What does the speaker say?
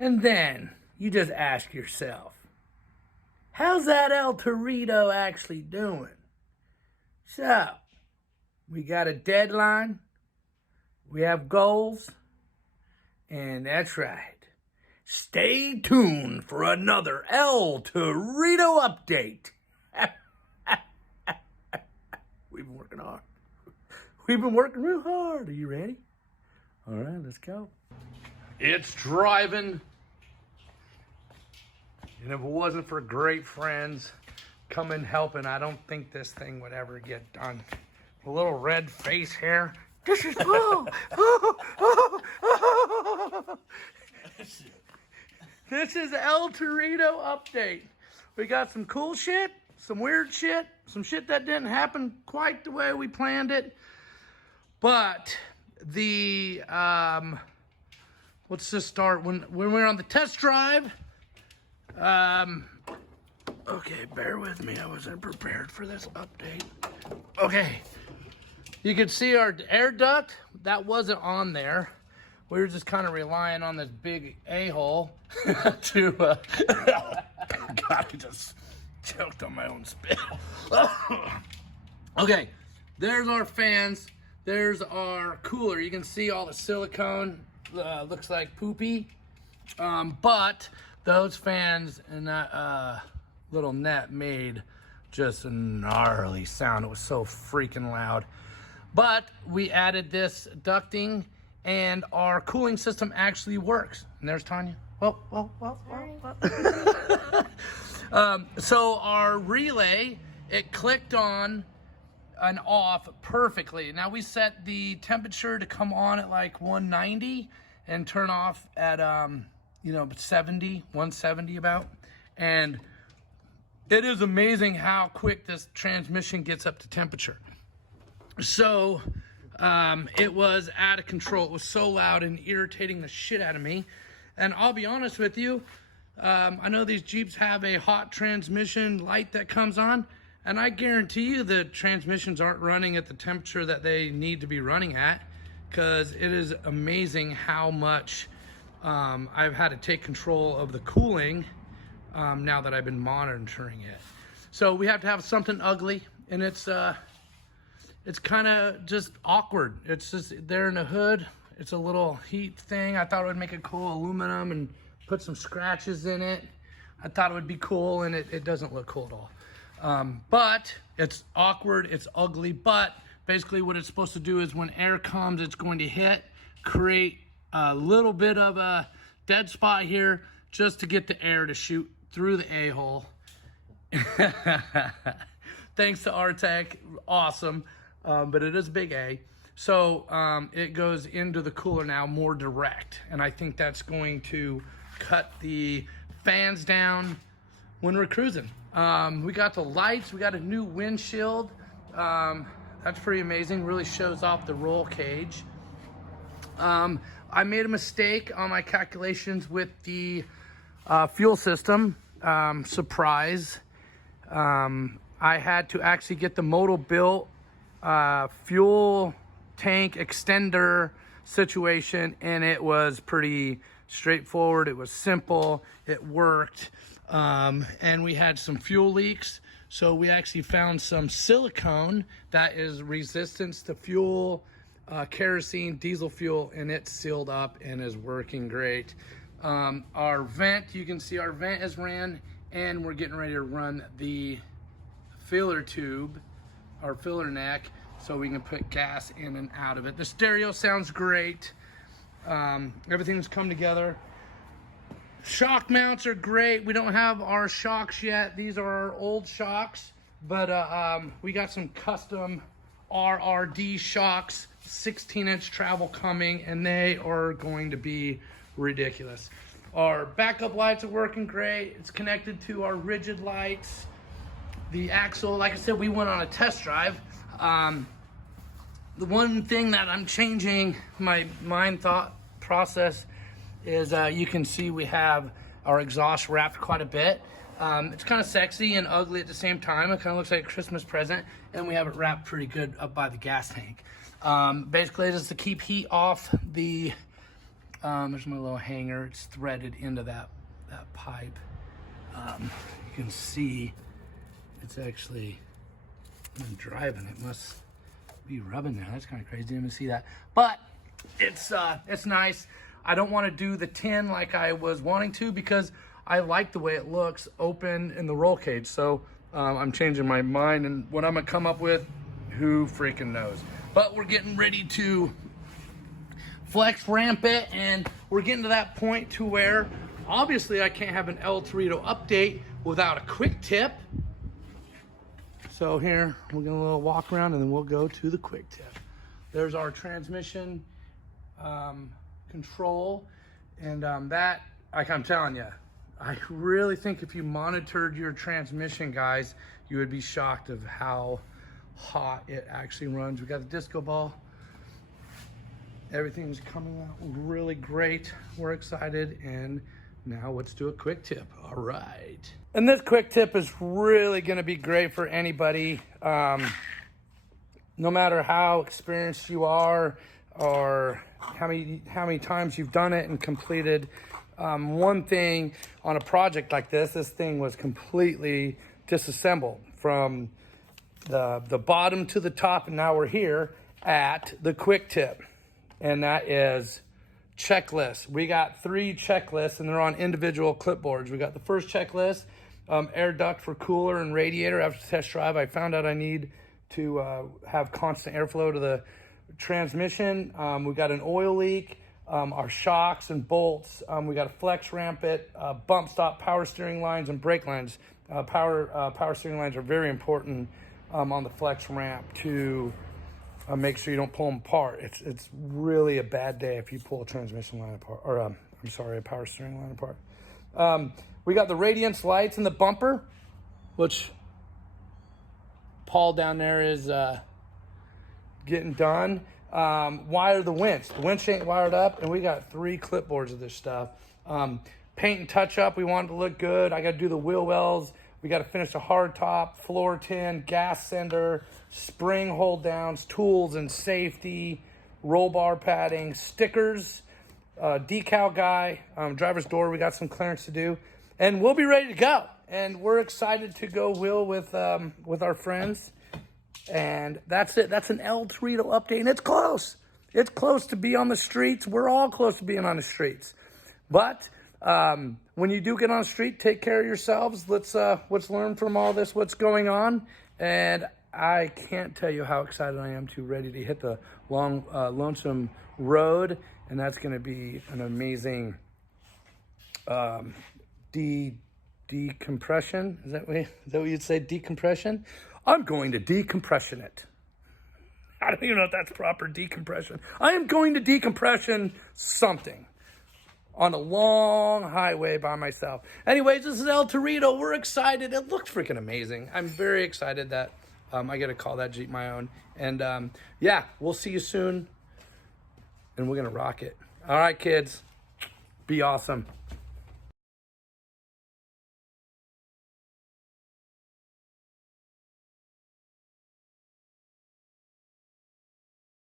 And then you just ask yourself, how's that El Torito actually doing? So, we got a deadline, we have goals, and that's right. Stay tuned for another El Torito update. We've been working hard. We've been working real hard. Are you ready? All right, let's go. It's driving. And if it wasn't for great friends coming helping, I don't think this thing would ever get done. A little red face here. This is Paul. This is El Torito update. We got some cool shit, some weird shit, some shit that didn't happen quite the way we planned it. But the let's just start when we were on the test drive. Okay, bear with me. I wasn't prepared for this update. Okay. You can see our air duct, that wasn't on there. We were just kind of relying on this big a-hole to, God, I just choked on my own spit. Okay, there's our fans. There's our cooler. You can see all the silicone, looks like poopy. But those fans and that little net made just a gnarly sound. It was so freaking loud. But we added this ducting and our cooling system actually works. And there's Tanya. Well. So our relay, it clicked on and off perfectly. Now we set the temperature to come on at like 190 and turn off at 170 about. And it is amazing how quick this transmission gets up to temperature. So it was out of control. It was so loud and irritating the shit out of me. And I'll be honest with you, I know these Jeeps have a hot transmission light that comes on, and I guarantee you the transmissions aren't running at the temperature that they need to be running at, because it is amazing how much I've had to take control of the cooling now that I've been monitoring it. So we have to have something ugly, and it's kind of just awkward. It's just there in the hood. It's a little heat thing. I thought it would make it cool, aluminum, and put some scratches in it. I thought it would be cool, and it doesn't look cool at all. But it's awkward, it's ugly, but basically what it's supposed to do is when air comes, it's going to hit, create a little bit of a dead spot here just to get the air to shoot through the a-hole. Thanks to Artec, awesome. But it is big A. So it goes into the cooler now more direct. And I think that's going to cut the fans down when we're cruising. We got the lights, we got a new windshield. That's pretty amazing, really shows off the roll cage. I made a mistake on my calculations with the fuel system, surprise. I had to actually get the Moto built fuel tank extender situation, and it was pretty straightforward. It was simple, it worked, and we had some fuel leaks, so we actually found some silicone that is resistant to fuel, kerosene, diesel fuel, and it's sealed up and is working great. Our vent, you can see our vent is ran, and we're getting ready to run the filler tube, our filler neck, so we can put gas in and out of it. The stereo sounds great. Everything's come together. Shock mounts are great. We don't have our shocks yet. These are our old shocks, but we got some custom RRD shocks, 16-inch travel coming, and they are going to be ridiculous. Our backup lights are working great. It's connected to our rigid lights. The axle, like I said, we went on a test drive. The one thing that I'm changing my mind thought process is you can see we have our exhaust wrapped quite a bit. It's kind of sexy and ugly at the same time. It kind of looks like a Christmas present, and we have it wrapped pretty good up by the gas tank. Basically, just to keep heat off the There's my little hanger. It's threaded into that pipe. You can see it's actually, I'm driving, it must be rubbing there. That's kind of crazy, didn't even see that. But it's nice. I don't want to do the tin like I was wanting to because I like the way it looks open in the roll cage. So I'm changing my mind, and what I'm gonna come up with, who freaking knows. But we're getting ready to flex ramp it, and we're getting to that point to where obviously I can't have an El Torito update without a quick tip. So here, we're gonna little walk around and then we'll go to the quick tip. There's our transmission control, and that, like I'm telling you, I really think if you monitored your transmission, guys, you would be shocked of how hot it actually runs. We got the disco ball. Everything's coming out really great. We're excited, and now let's do a quick tip. All right. And this quick tip is really gonna be great for anybody. No matter how experienced you are or how many times you've done it and completed one thing on a project like this thing was completely disassembled from the bottom to the top, and now we're here at the quick tip, and that is checklist. We got 3 checklists, and they're on individual clipboards. We got the first checklist, air duct for cooler and radiator. After test drive, I found out I need to have constant airflow to the transmission. We got an oil leak, our shocks and bolts. We got a flex ramp it, bump stop, power steering lines, and brake lines. Power steering lines are very important on the flex ramp to make sure you don't pull them apart. It's really a bad day if you pull a transmission line apart, or I'm sorry, a power steering line apart. We got the radiance lights in the bumper, which Paul down there is getting done. Wire the winch. The winch ain't wired up, and we got 3 clipboards of this stuff. Paint and touch up. We want it to look good. I got to do the wheel wells. We got to finish the hard top, floor tin, gas sender, spring hold downs, tools and safety, roll bar padding, stickers, decal guy, driver's door. We got some clearance to do, and we'll be ready to go. And we're excited to go wheel with our friends. And that's it. That's an El Torito update, and it's close. It's close to be on the streets. We're all close to being on the streets. But when you do get on the street, take care of yourselves. Let's learn from all this, what's going on. And I can't tell you how excited I am ready to hit the long, lonesome road. And that's going to be an amazing decompression. Is that what you'd say, decompression? I'm going to decompression it. I don't even know if that's proper decompression. I am going to decompression something on a long highway by myself. Anyways, this is El Torito. We're excited. It looks freaking amazing. I'm very excited that I get to call that Jeep my own. And yeah, we'll see you soon. And we're going to rock it. All right, kids. Be awesome.